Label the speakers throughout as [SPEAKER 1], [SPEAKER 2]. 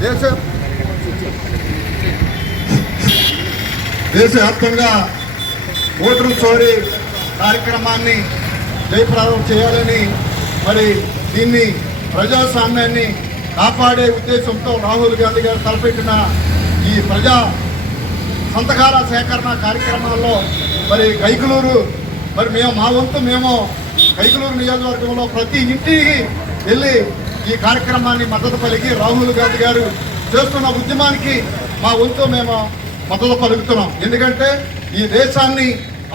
[SPEAKER 1] దేశ దేశవ్యాప్తంగా ఓటర్ చోరీ కార్యక్రమాన్ని జయప్రదం చేయాలని మరి దీన్ని ప్రజాస్వామ్యాన్ని కాపాడే ఉద్దేశంతో రాహుల్ గాంధీ గారు తలపెట్టిన ఈ ప్రజా సంతకాల సేకరణ కార్యక్రమాల్లో మరి కైకులూరు మరి మేము మా వంతు మేము కైకులూరు నియోజకవర్గంలో ప్రతి ఇంటికి వెళ్ళి ఈ కార్యక్రమాన్ని మద్దతు పలికి రాహుల్ గాంధీ గారు చేస్తున్న ఉద్యమానికి మా వంతు మేము మద్దతు పలుకుతున్నాం. ఎందుకంటే ఈ దేశాన్ని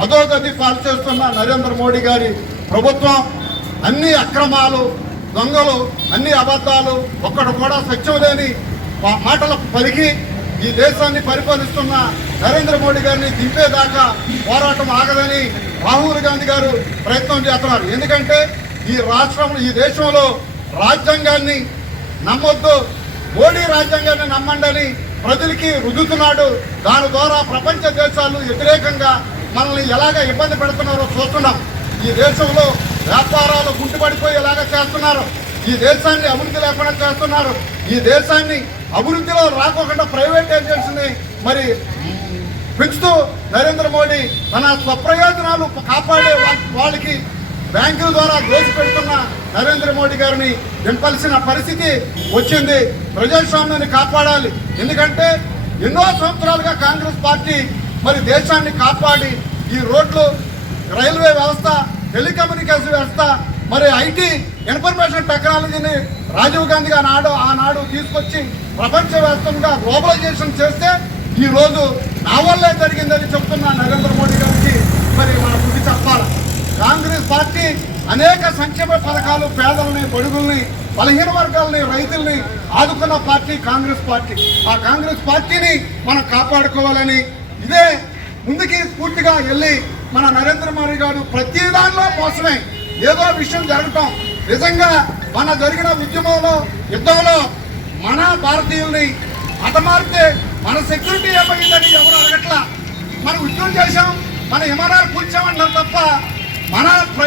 [SPEAKER 1] అధోగతి పాలు చేస్తున్న నరేంద్ర మోడీ గారి ప్రభుత్వం అన్ని అక్రమాలు దొంగలు అన్ని అబద్ధాలు ఒక్కడు కూడా సత్యం లేని మాటలు పలికి ఈ దేశాన్ని పరిపాలిస్తున్న నరేంద్ర మోడీ గారిని దింపేదాకా పోరాటం ఆగదని రాహుల్ గాంధీ గారు ప్రయత్నం చేస్తున్నారు. ఎందుకంటే ఈ రాష్ట్రం ఈ దేశంలో రాజ్యాంగాన్ని నమ్మొద్దు. మోడీ రాజ్యాంగాన్ని నమ్మండని ప్రజలకి రుద్దుతున్నాడు దాని ద్వారా ప్రపంచ దేశాలు వ్యతిరేకంగా మనల్ని ఎలాగ ఇబ్బంది పెడుతున్నారో చూస్తున్నాం. ఈ దేశంలో వ్యాపారాలు గుంటుపడిపోయేలాగా చేస్తున్నారు. ఈ దేశాన్ని అభివృద్ధి లేకుండా చేస్తున్నారు. ఈ దేశాన్ని అభివృద్ధిలో రాకోకుండా ప్రైవేట్ ఏజెన్సీని మరి పెంచుతూ నరేంద్ర మోడీ తన స్వప్రయోజనాలు కాపాడే వాళ్ళకి బ్యాంకుల ద్వారా నరేంద్ర మోడీ గారిని దింపాల్సిన పరిస్థితి వచ్చింది. ప్రజాస్వామ్యాన్ని కాపాడాలి. ఎందుకంటే ఎన్నో సంవత్సరాలుగా కాంగ్రెస్ పార్టీ మరి దేశాన్ని కాపాడి ఈ రోడ్లు రైల్వే వ్యవస్థ టెలికమ్యూనికేషన్ వ్యవస్థ మరి ఐటీ ఇన్ఫర్మేషన్ టెక్నాలజీని రాజీవ్ గాంధీ గారు ఆనాడు ఆనాడు తీసుకొచ్చి ప్రపంచవ్యాప్తంగా గ్లోబలైజేషన్ చేస్తే ఈ రోజు నా వల్లే జరిగిందని చెప్తున్న నరేంద్ర మోడీ గారికి మరి మన బుద్ధి చెప్పాలి? కాంగ్రెస్ పార్టీ అనేక సంక్షేమ పథకాలు పేదల్ని బడుగుల్ని బలహీన వర్గాలని రైతుల్ని ఆదుకున్న పార్టీ కాంగ్రెస్ పార్టీ. ఆ కాంగ్రెస్ పార్టీని మనం కాపాడుకోవాలని ఇదే ముందుకి స్ఫూర్తిగా వెళ్ళి మన నరేంద్ర మోడీ గారు ప్రతి దానిలో మోసమే. ఏదో విషయం జరగటం. నిజంగా మన జరిగిన ఉద్యమంలో యుద్ధంలో మన భారతీయుల్ని హతమార్తే మన సెక్యూరిటీ ఏమైందని ఎవరు అడగట్లా? మనం ఉద్యోగం చేశాం మన విమానాలు కూర్చామన్నారు తప్ప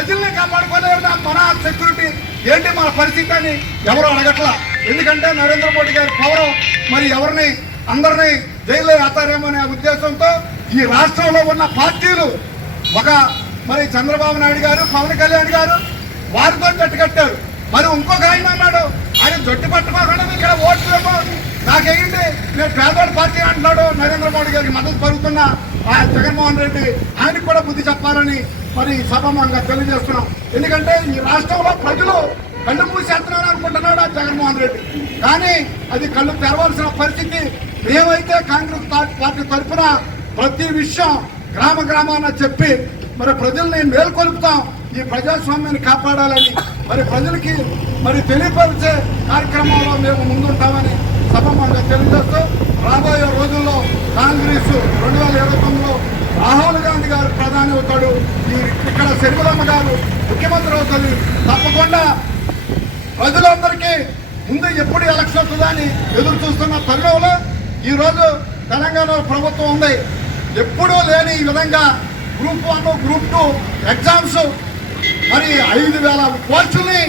[SPEAKER 1] ప్రజల్ని కాపాడుకోలేదా మన సెక్యూరిటీ ఏంటి మన పరిస్థితి అని ఎవరు అడగట్లా? ఎందుకంటే నరేంద్ర మోడీ గారి పవర్ మరి ఎవరిని అందరినీ జైల్లో వేస్తారేమో అనే ఉద్దేశంతో ఈ రాష్ట్రంలో ఉన్న పార్టీలు ఒక మరి చంద్రబాబు నాయుడు గారు పవన్ కళ్యాణ్ గారు వారితో జట్టు కట్టారు. మరి ఇంకొక ఆయన అన్నాడు ఆయన జట్టు పట్టుకోకుండా ఇక్కడ ఓట్లు నాకేంటి? నేను పేదవాడి పార్టీ అంటున్నాడు నరేంద్ర మోడీ గారికి మద్దతు పలుకుతున్న. ఆ జగన్మోహన్ రెడ్డి ఆయనకు కూడా బుద్ధి చెప్పాలని మరి సభమంగా తెలియజేస్తున్నాం. ఎందుకంటే ఈ రాష్ట్రంలో ప్రజలు కళ్ళు మూసేస్తున్నారు అనుకుంటున్నాడు ఆ జగన్మోహన్ రెడ్డి. కానీ అది కళ్ళు తెరవలసిన పరిస్థితి మేమైతే కాంగ్రెస్ పార్టీ పార్టీ తరఫున ప్రతి విషయం గ్రామ గ్రామాన చెప్పి మరి ప్రజల్ని మేల్కొల్పుతాం ఈ ప్రజాస్వామ్యాన్ని కాపాడాలని మరి ప్రజలకి మరి తెలియపరిచే కార్యక్రమంలో మేము ముందుంటామని సభమంగా తెలియజేస్తూ రాబోయే రోజుల్లో కాంగ్రెస్ రెండు వేల ఇరవై తొమ్మిదిలో రాహుల్ గాంధీ గారు ప్రధాని అవుతాడు. ఈ ఇక్కడ శర్మిలమ్మ గారు ముఖ్యమంత్రి అవుతుంది తప్పకుండా ప్రజలందరికీ ముందు ఎప్పుడు ఎలక్షన్ అవుతుందని ఎదురు చూస్తున్న తరుణంలో ఈరోజు తెలంగాణ ప్రభుత్వం ఉంది. ఎప్పుడూ లేని ఈ విధంగా group one group two exams మరి ఐదు వేల కోర్సుల్ని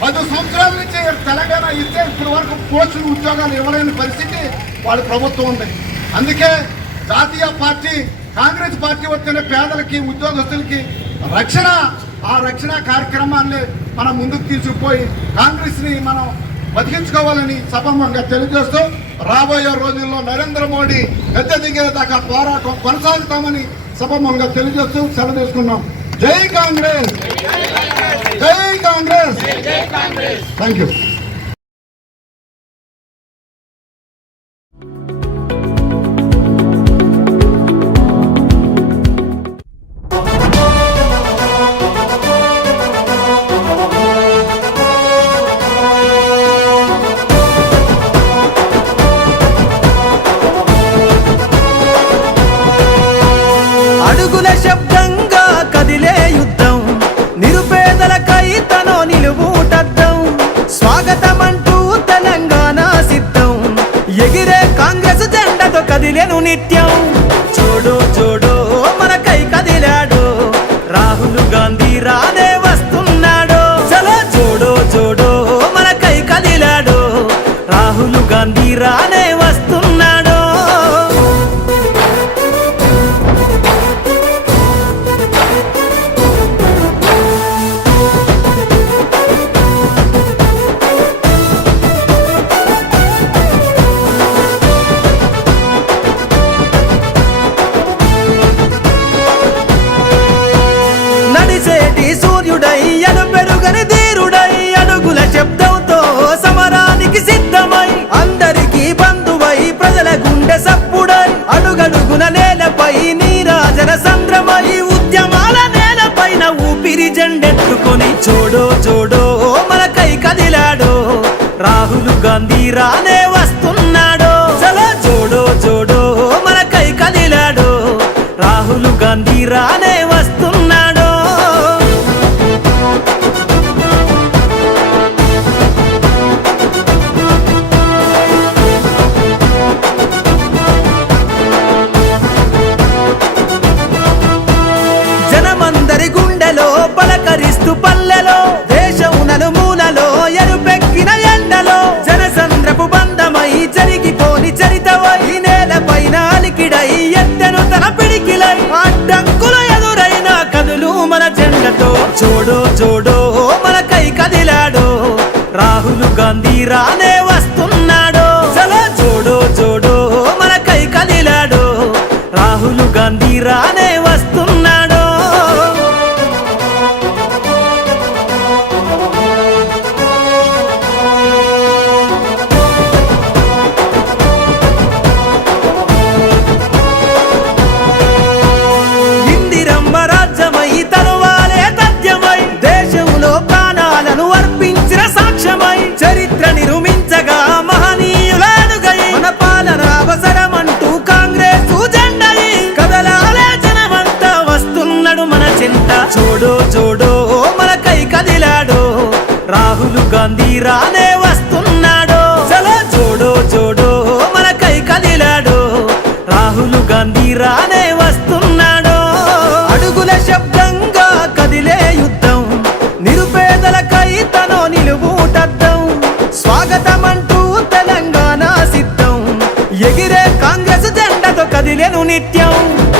[SPEAKER 1] పది సంవత్సరాల నుంచి తెలంగాణ ఇస్తే ఇప్పటి వరకు పోస్టులు ఉద్యోగాలు ఇవ్వలేని పరిస్థితి వాళ్ళ ప్రభుత్వం ఉంది. అందుకే జాతీయ పార్టీ కాంగ్రెస్ పార్టీ వచ్చిన పేదలకి ఉద్యోగస్తులకి రక్షణ ఆ రక్షణ కార్యక్రమాన్ని మనం ముందుకు తీసుకుపోయి కాంగ్రెస్ని మనం బతికించుకోవాలని సభంగా తెలియజేస్తూ రాబోయే రోజుల్లో నరేంద్ర మోడీ గద్దె దిగేదాకా పోరాటం కొనసాగుతామని సభంగా తెలియజేస్తూ సెలవు తీసుకున్నాం. జై కాంగ్రెస్! జై కాంగ్రెస్ థ్యాంక్ యూ
[SPEAKER 2] జెండెత్తుకొని చూడో జోడో మన కై కదిలాడో. రాహుల్ గాంధీ రానే వస్తున్నాడో. చలో జోడో జోడో మనకై కదిలాడో. రాహుల్ గాంధీ రానే గాంధీ రానే వస్తున్నాడో? చలో జోడో జోడో మనకై కదిలాడో? రాహుల్ గాంధీ రానే రానే వస్తున్నాడో. చలో జోడో జోడో మనకై కదిలాడో. రాహుల్ గాంధీ రానే వస్తున్నాడో. అడుగుల శబ్దంగా కదిలే యుద్ధం. నిరుపేదలకై తనో నిలువుటద్దం. స్వాగతమంటూ తెలంగాణ సిద్ధం. ఎగిరే కాంగ్రెస్ జెండతో కదిలేను నిత్యం. చూడు చూడు